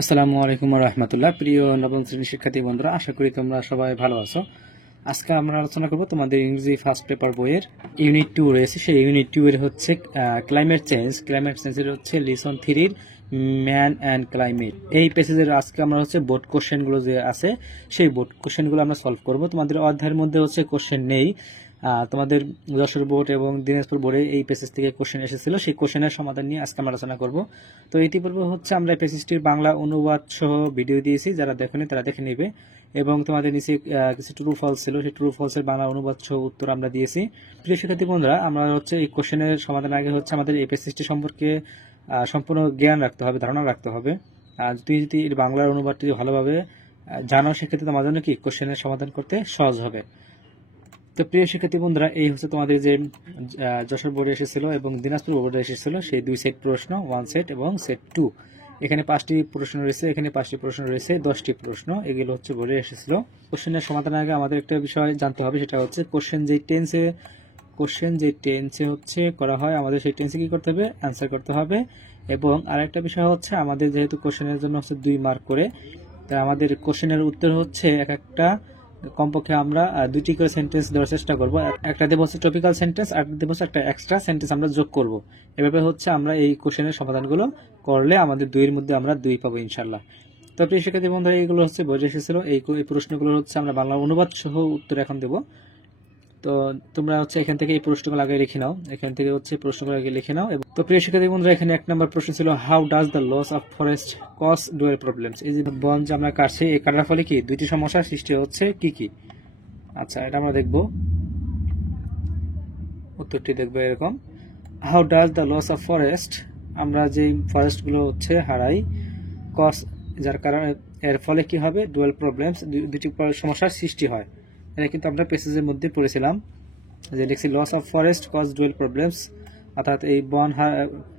আসসালামু আলাইকুম ওয়া রাহমাতুল্লাহ। প্রিয় নবম শ্রেণীর শিক্ষার্থী বন্ধুরা, আশা করি তোমরা সবাই ভালো আছো। আজকে আমরা আলোচনা করব তোমাদের ইংরেজি ফার্স্ট পেপার বইয়ের ইউনিট 2 রয়েছে। সেই ইউনিট 2 এর হচ্ছে ক্লাইমেট চেঞ্জের হচ্ছে লিসন 3 এর ম্যান অ্যান্ড ক্লাইমেট। এই প্যাসেজের আজকে আমরা হচ্ছে বোর্ড কোশ্চেনগুলো যে আছে সেই বোর্ড কোশ্চেনগুলো আমরা সলভ করব। তোমাদের অধ্যায়ের মধ্যে হচ্ছে কোশ্চেন নেই। তোমাদের যশোর বোর্ড এবং দিনাজপুর বোর্ডে এই প্যাসেজ থেকে কোশ্চেন এসেছিল, সেই কোশ্চেনের সমাধান নিয়ে আজকে আমরা আলোচনা করব। তো ইতিপূর্বে হচ্ছে আমরা প্যাসেজটির বাংলা অনুবাদ সহ ভিডিও দিয়েছি, যারা দেখেনি তারা দেখে নেবে। এবং তোমাদের নিচে কিছু ট্রু ফলস ছিল, সেই ট্রু ফলসের বাংলা অনুবাদ সহ উত্তর আমরা দিয়েছি। প্রিয় শিক্ষার্থী বন্ধুরা, আমরা হচ্ছে এই কোশ্চেনের সমাধান আগে হচ্ছে আমাদের এই প্যাসেজটি সম্পর্কে সম্পূর্ণ জ্ঞান রাখতে হবে, ধারণা রাখতে হবে। আর তুই যদি বাংলার অনুবাদটি ভালোভাবে জানো, সেক্ষেত্রে তোমার জন্য কি কোশ্চেনের সমাধান করতে সহজ হবে। তো প্রিয় শিক্ষার্থী বন্ধুরা, এই হচ্ছে তোমাদের যে যশোর বোর্ডে এসেছিল এবং দিনাজপুর বোর্ডে এসেছিল সেই দুই সেট প্রশ্ন, 1 সেট এবং সেট 2। এখানে 5টি প্রশ্ন রয়েছে, এখানে 5টি প্রশ্ন রয়েছে, 10টি প্রশ্ন। এগুলো হচ্ছে বোর্ডে এসেছিল। কোশ্চেনের সমাধানের আগে আমাদের একটা বিষয় জানতে হবে, সেটা হচ্ছে কোশ্চেন যে টেন্সে হচ্ছে করা হয়, আমাদের সেই টেন্সে কি করতে হবে, অ্যান্সার করতে হবে। এবং আরেকটা বিষয় হচ্ছে, আমাদের যেহেতু কোশ্চেনের জন্য হচ্ছে 2 মার্ক করে, তাই আমাদের কোশ্চেনের উত্তর হচ্ছে একটা কমপক্ষে আমরা 2টি করে সেন্টেন্স দেওয়ার চেষ্টা করব। একটা দেব হচ্ছে টপিক্যাল সেন্টেন্স, আর দেব হচ্ছে একটা এক্সট্রা সেন্টেন্স আমরা যোগ করব। এভাবে হচ্ছে আমরা এই কোশ্চেনের সমাধানগুলো করলে আমাদের 2 এর মধ্যে আমরা 2 পাবো ইনশাআল্লাহ। তো প্রিয় শিক্ষার্থী বন্ধুরা, এইগুলো হচ্ছে বইয়ে এসেছিল। এই প্রশ্নগুলো হচ্ছে আমরা বাংলা অনুবাদ সহ উত্তর এখন দেব। তো তোমরা হচ্ছে এখান থেকে এই প্রশ্নগুলো আগে লিখে নাও, এখান থেকে হচ্ছে প্রশ্নগুলো আগে লিখে নাও। তো প্রিয় শিক্ষার্থী বন্ধুরা, এখানে 1 নম্বর প্রশ্ন ছিল, how does the loss of forest cause dual problems. এই যে বন যে আমরা কাটছি, এই কাটার ফলে কি 2টি সমস্যার সৃষ্টি হচ্ছে, কি কি? আচ্ছা, এটা আমরা দেখব। উত্তরটি দেখবো এরকম, how does the loss of forest, আমরা যে ফরেস্টগুলো হচ্ছে হারাই, কজ যার কারণে, এর ফলে কি হবে, ডুয়েল প্রবলেমস, 2টি সমস্যার সৃষ্টি হয়। এটা কিন্তু আমরা প্যাসেজের মধ্যে পড়েছিলাম, যে লিখছি loss of forest cause dual problems, অর্থাৎ এই বন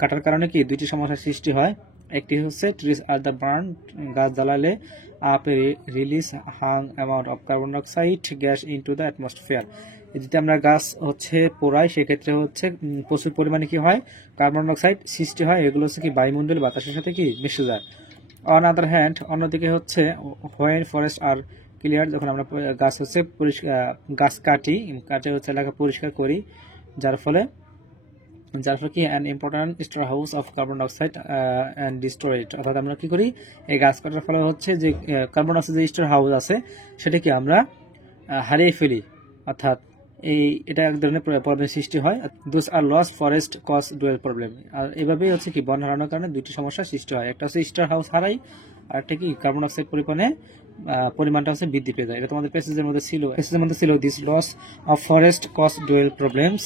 কাটার কারণে কি 2টি সমস্যার সৃষ্টি হয়। একটি হচ্ছে ট্রিজ আর দ্য বার্ন, গাছ জ্বালালে up release huge amount of carbon dioxide gas into the atmosphere. যদি আমরা গাছ হচ্ছে পোড়াই, সেক্ষেত্রে হচ্ছে প্রচুর পরিমাণে কি হয়, কার্বন ডাইঅক্সাইড সৃষ্টি হয়। এগুলো হচ্ছে কি বায়ুমণ্ডল বাতাসের সাথে কি মিশে যায়। অন আদার হ্যান্ড, অন্যদিকে হচ্ছে হোয়েন ফরেস্ট আর ক্লিয়ার, যখন আমরা গাছ হচ্ছে গাছ কাটে হচ্ছে এলাকা পরিষ্কার করি, যার ফলে কি an important storehouse of carbon dioxide and destroy it, অর্থাৎ আমরা কি করি, এই গাছ কাটার ফলে হচ্ছে যে কার্বন ডাইঅক্সাইড যে স্টোর হাউস আছে সেটাকে আমরা হারিয়ে ফেলি, অর্থাৎ এটা এক ধরনের প্রবলেম সৃষ্টি হয়। Those are lost forest cause dual problem. আর এভাবেই হচ্ছে কি বন হারানোর কারণে 2টি সমস্যার সৃষ্টি হয়, একটা হচ্ছে স্টোর হাউস হারাই, আর একটা কি কার্বন ডাইঅক্সাইড পরিমাণটা হচ্ছে বৃদ্ধি পেয়ে যায়। এটা তোমাদের প্যাসেজের মধ্যে ছিল this loss of forest cause dual problems.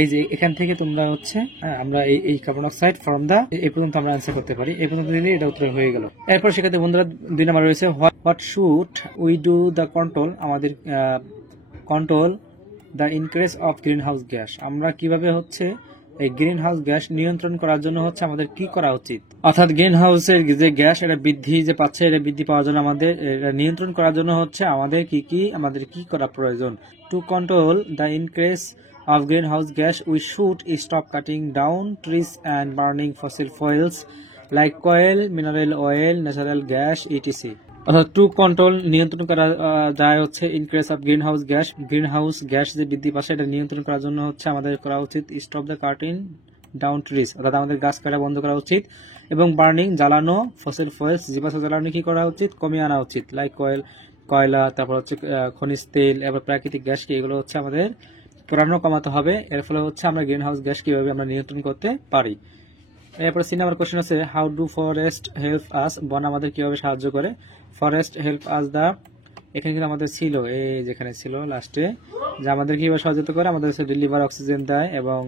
এই যে এখান থেকে তোমরা হচ্ছে আমরা এই কার্বন ডাইঅক্সাইড ফ্রম দা, এই পর্যন্ত আমরা অ্যান্সার করতে পারি, এই পর্যন্ত দিলে এটা উত্তর হয়ে গেল। এরপর সেক্ষেত্রে বন্ধুরা 2 নম্বর রয়েছে, what should we do the control, আমাদের control the increase of greenhouse gas, আমরা কিভাবে হচ্ছে এই গ্রিন হাউস গ্যাস নিয়ন্ত্রণ করার জন্য হচ্ছে আমাদের কি করা উচিত, অর্থাৎ গ্রিন হাউসের যে গ্যাস এটা বৃদ্ধি যে পাচ্ছে, এটা বৃদ্ধি পাওয়ার জন্য আমাদের নিয়ন্ত্রণ করার জন্য হচ্ছে আমাদের কি করা প্রয়োজন। To control the increase of greenhouse gas, we should stop cutting down trees and burning fossil fuels like coal, mineral oil, natural gas, etc. অর্থাৎ টু কন্ট্রোল নিয়ন্ত্রণ করা যায় হচ্ছে increase of greenhouse gas যে বৃদ্ধি পাচ্ছে, এটা নিয়ন্ত্রণ করার জন্য হচ্ছে আমাদের করা উচিত stop the cutting down trees, অর্থাৎ আমাদের গাছ কাটা বন্ধ করা উচিত। এবং বার্নিং জ্বালানো ফসিল ফুয়েলস, জীবাশ্ম জ্বালানি কি করা উচিত, কমিয়ে আনা উচিত, লাইক কয়লা, তারপর হচ্ছে খনিজ তেল, এবার প্রাকৃতিক গ্যাস কি, এগুলো হচ্ছে আমাদের পুরানো কমাতে হবে। এর ফলে হচ্ছে আমরা গ্রিন হাউস গ্যাস কিভাবে আমরা নিয়ন্ত্রণ করতে পারি। এরপরে 3 নম্বর কোশ্চেন আছে, how do forest help us, বন আমাদের কিভাবে সাহায্য করে। ফরেস্ট হেল্প আস দা, এখানে কিন্তু আমাদের ছিল, এই যেখানে ছিল লাস্টে, যে আমাদের কিভাবে সহযোগিতা করে, আমাদের হচ্ছে ডেলিভার অক্সিজেন দেয় এবং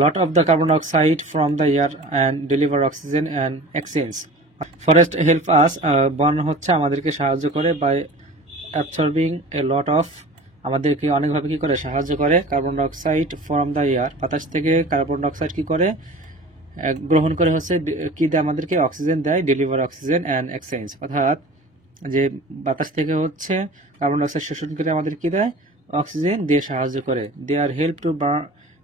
lot of the carbon dioxide from the air and deliver oxygen and exchange. Forest help us, বন হচ্ছে আমাদেরকে সাহায্য করে বাই অ্যাবসর্বিং এ লট অফ, আমাদেরকে অনেকভাবে কি করে সাহায্য করে, carbon dioxide from the air, বাতাস থেকে কার্বন ডাইঅক্সাইড কি করে গ্রহণ করে হচ্ছে কি দেয়, আমাদেরকে অক্সিজেন দেয়, ডেলিভার অক্সিজেন অ্যান্ড এক্সচেঞ্জ, অর্থাৎ যে বাতাস থেকে হচ্ছে কার্বন ডাইঅক্সাইড শোষণ করে আমাদের কি দেয়, অক্সিজেন দিয়ে সাহায্য করে। They are help to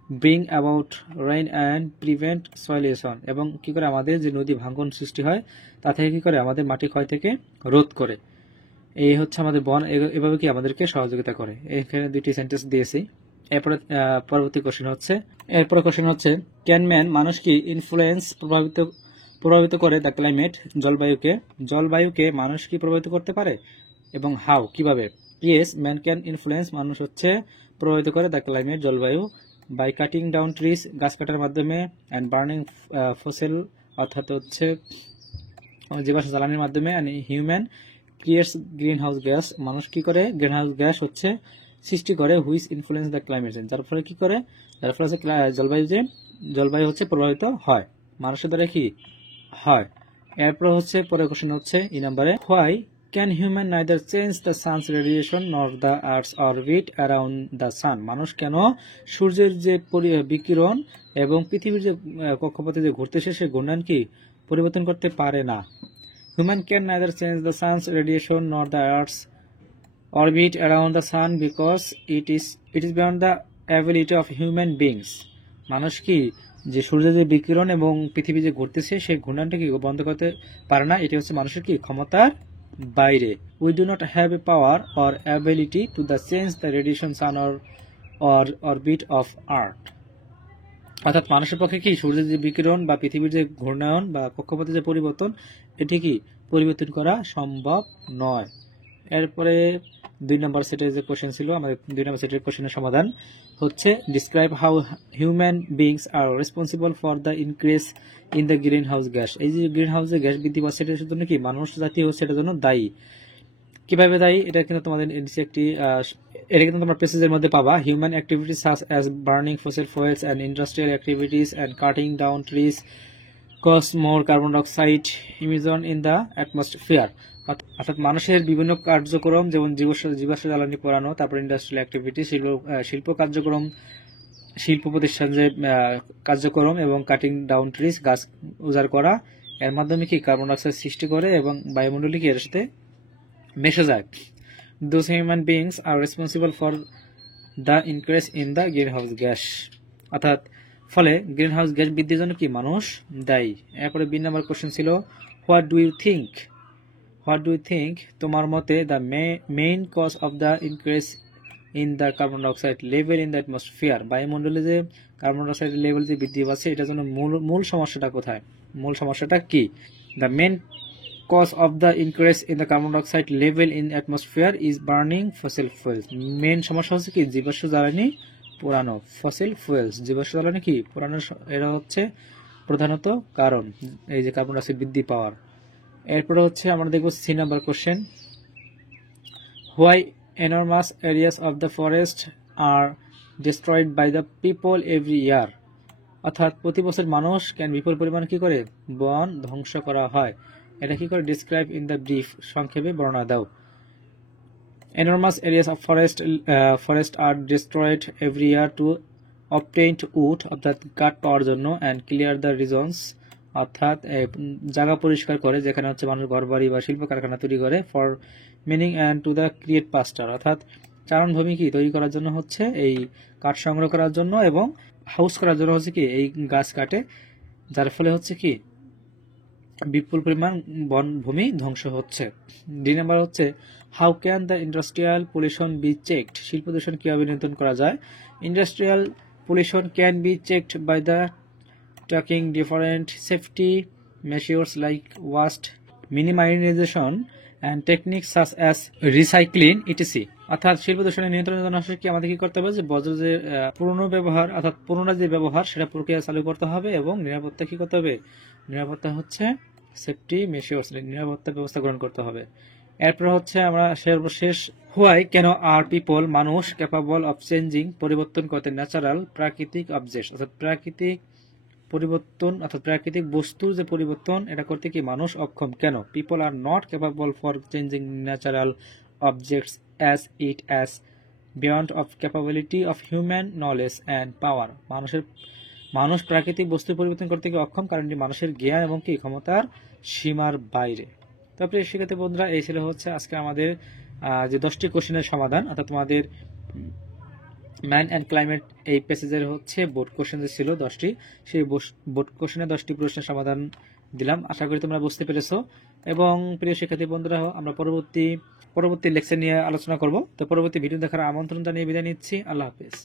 bring about rain and prevent soil erosion, এবং কি করে আমাদের যে নদী ভাঙ্গন সৃষ্টি হয় তা থেকে কি করে আমাদের মাটি ক্ষয় থেকে রোধ করে। এই হচ্ছে আমাদের বন এভাবে কি আমাদেরকে সহযোগিতা করে। এখানে দুইটি সেন্টেন্স দিয়েছি। এরপরে পরবর্তী কোশ্চেন হচ্ছে ক্যান ম্যান, মানুষ কি ইনফ্লুয়েন্স প্রভাবিত করে দ্য ক্লাইমেট, জলবায়ুকে মানুষ কি প্রভাবিত করতে পারে এবং হাউ কিভাবে। ইয়েস, ম্যান ক্যান ইনফ্লুয়েন্স, মানুষ হচ্ছে প্রভাবিত করে দ্য ক্লাইমেট জলবায়ু বাই কাটিং ডাউন ট্রিজ, গাছ কাটার মাধ্যমে, অ্যান্ড বার্নিং ফসিল অর্থাৎ হচ্ছে জীবাশ্ম জ্বালানির মাধ্যমে, and human creates green house gas, মানুষ কি করে গ্রিন হাউস গ্যাস হচ্ছে সৃষ্টি করে, which influence the climate change, যার ফলে কি করে, যার ফলে হচ্ছে জলবায়ু হচ্ছে প্রভাবিত হয় মানুষের দ্বারা কি হয়। এরপর হচ্ছে পরের কোশ্চেন হচ্ছে ই নাম্বারে, why can human neither change the sun's radiation nor the earth's orbit around the sun, মানুষ কেন সূর্যের যে বিকিরণ এবং পৃথিবীর যে কক্ষপথে যে ঘুরতেছে সে ঘূর্ণন কি পরিবর্তন করতে পারে না। Human can neither change the sun's radiation nor the Earth's orbit around the sun because it is beyond the ability of human beings. মানুষ কি যে সূর্যের যে বিকিরণ এবং পৃথিবী যে ঘুরতেছে সেই ঘূর্ণনটা কি বন্ধ করতে পারে না, এটি হচ্ছে মানুষের কি ক্ষমতার বাইরে। We do not have a power or ability to change the radiation sun or orbit of Earth. অর্থাৎ মানুষের পক্ষে কি সূর্যের যে বিকিরণ বা পৃথিবীর যে ঘূর্ণায়ন বা কক্ষপথের যে পরিবর্তন এটি কি পরিবর্তন করা সম্ভব নয়। এরপরে 2 নম্বর সেটের যে কোশ্চেন ছিল, আমাদের 2 নম্বর সেটের কোশ্চেনের সমাধান হচ্ছে describe how human beings are responsible for the increase in the green house gas, এই যে গ্রিন হাউসের গ্যাস বৃদ্ধি পাচ্ছে এটার জন্য কি মানুষ জাতি হচ্ছে এটার জন্য দায়ী। কিভাবে দায়ী এটা কিন্তু তোমাদের এটা কিন্তু তোমরা প্যাসেজের মধ্যে পাবা। Human activities such as burning fossil fuels and industrial activities and cutting down trees cause more carbon dioxide emission in the atmosphere, অর্থাৎ মানুষের বিভিন্ন কার্যক্রম যেমন জীবাশ্ম জ্বালানি পোড়ানো, তারপর ইন্ডাস্ট্রিয়াল অ্যাক্টিভিটি শিল্প কার্যক্রম, শিল্প প্রতিষ্ঠান যে কার্যক্রম এবং কাটিং ডাউন ট্রিজ গাছ উজাড় করা, এর মাধ্যমে কি কার্বন ডাইঅক্সাইড সৃষ্টি করে এবং বায়ুমণ্ডলে কি এর সাথে মিশে যায়। Those human beings are responsible for the increase in the greenhouse gas, অর্থাৎ ফলে গ্রিনহাউস গ্যাস বৃদ্ধির জন্য কি মানুষ দায়ী। এরপরে 2 নম্বর কোশ্চেন ছিল হোয়াট ডু ইউ থিঙ্ক তোমার মতে the main cause of the increase in the carbon dioxide level in the atmosphere, বায়ুমণ্ডলে যে কার্বন ডাইঅক্সাইডের লেভেল যে বৃদ্ধি পাচ্ছে এটার জন্য মূল সমস্যাটা কোথায়, মূল সমস্যাটা কি। The main cause of the increase in the carbon dioxide level in atmosphere is burning fossil fuels, main সমস্যা হচ্ছে কি জীবাশ্ম জ্বালানি পোড়ানো, ফসিল ফুয়েলস জীবাশ্ম জ্বালানি কি পোড়ানো, এরা হচ্ছে প্রধানত কারণ এই যে কার্বন ডাইঅক্সাইড বৃদ্ধি পাওয়ার। এরপরে হচ্ছে আমরা দেখব 3 নম্বর question, why enormous areas of the forest are destroyed by the people every year, অর্থাৎ প্রতি বছর মানুষ কেন বিপুল পরিমাণ কি করে বন ধ্বংস করা হয়, এটা কি করে ডিসক্রাইব ইন দ্য ব্রিফ, সংক্ষেপে বর্ণনা দাও। enormous areas of forest are destroyed every year to obtain wood, অর্থাৎ কাঠ পাওয়ার জন্য, and clear the regions, অর্থাৎ জায়গা পরিষ্কার করে যেখানে হচ্ছে মানুষ ঘরবাড়ি বা শিল্প কারখানা তৈরি করে, for mining and to the create pasture, অর্থাৎ চারণভূমি কি তৈরি করার জন্য হচ্ছে এই কাঠ সংগ্রহ করার জন্য এবং হাউস করার জন্য হচ্ছে কি এই গাছ কাটে, যার ফলে হচ্ছে কি বিপুল পরিমাণ বনভূমি ধ্বংস হচ্ছে। 2 নম্বর হচ্ছে how can the industrial pollution be checked, শিল্প দূষণ কিভাবে নিয়ন্ত্রণ করা যায়। Industrial pollution can be checked by the taking different safety measures like waste minimization and techniques such as recycling etc. অর্থাৎ শিল্প দূষণের নিয়ন্ত্রণের জন্য কি আমাদের কি করতে হবে যে বজ্র যে পুরনো ব্যবহার অর্থাৎ পুনরায় যে ব্যবহার সেটা প্রক্রিয়া চালু করতে হবে এবং নিরাপত্তা কি করতে হবে, নিরাপত্তা হচ্ছে সেফটি মেজার্স, নিরাপত্তা ব্যবস্থা গ্রহণ করতে হবে। এরপর হচ্ছে আমরা সর্বশেষ হোয়াই কেন আর পিপল, মানুষ ক্যাপাবল অফ চেঞ্জিং, পরিবর্তন করতে ন্যাচারাল প্রাকৃতিক অবজেক্টস, অর্থাৎ প্রাকৃতিক পরিবর্তন অর্থাৎ প্রাকৃতিক বস্তুর যে পরিবর্তন এটা করতে কি মানুষ অক্ষম কেন। People are not capable for changing natural objects as it as beyond of capability of human knowledge and power, মানুষ প্রাকৃতিক বস্তুর পরিবর্তন করতে কি অক্ষম কারণ এটি মানুষের জ্ঞান এবং কি ক্ষমতার সীমার বাইরে। তারপরে শিক্ষার্থী বন্ধুরা এই ছিল হচ্ছে আজকে আমাদের যে 10টি কোশ্চেনের সমাধান, অর্থাৎ তোমাদের ম্যান অ্যান্ড ক্লাইমেট এই প্যাসেজের হচ্ছে বোর্ড কোশ্চেন ছিল 10টি, সেই বোর্ড কোশ্চেনে 10টি প্রশ্নের সমাধান দিলাম। আশা করি তোমরা বুঝতে পেরেছো। এবং প্রিয় শিক্ষার্থী বন্ধুরা, আমরা পরবর্তী লেকচার নিয়ে আলোচনা করব। তো পরবর্তী ভিডিও দেখার আমন্ত্রণ জানিয়ে বিদায় নিচ্ছি। আল্লাহ হাফেজ।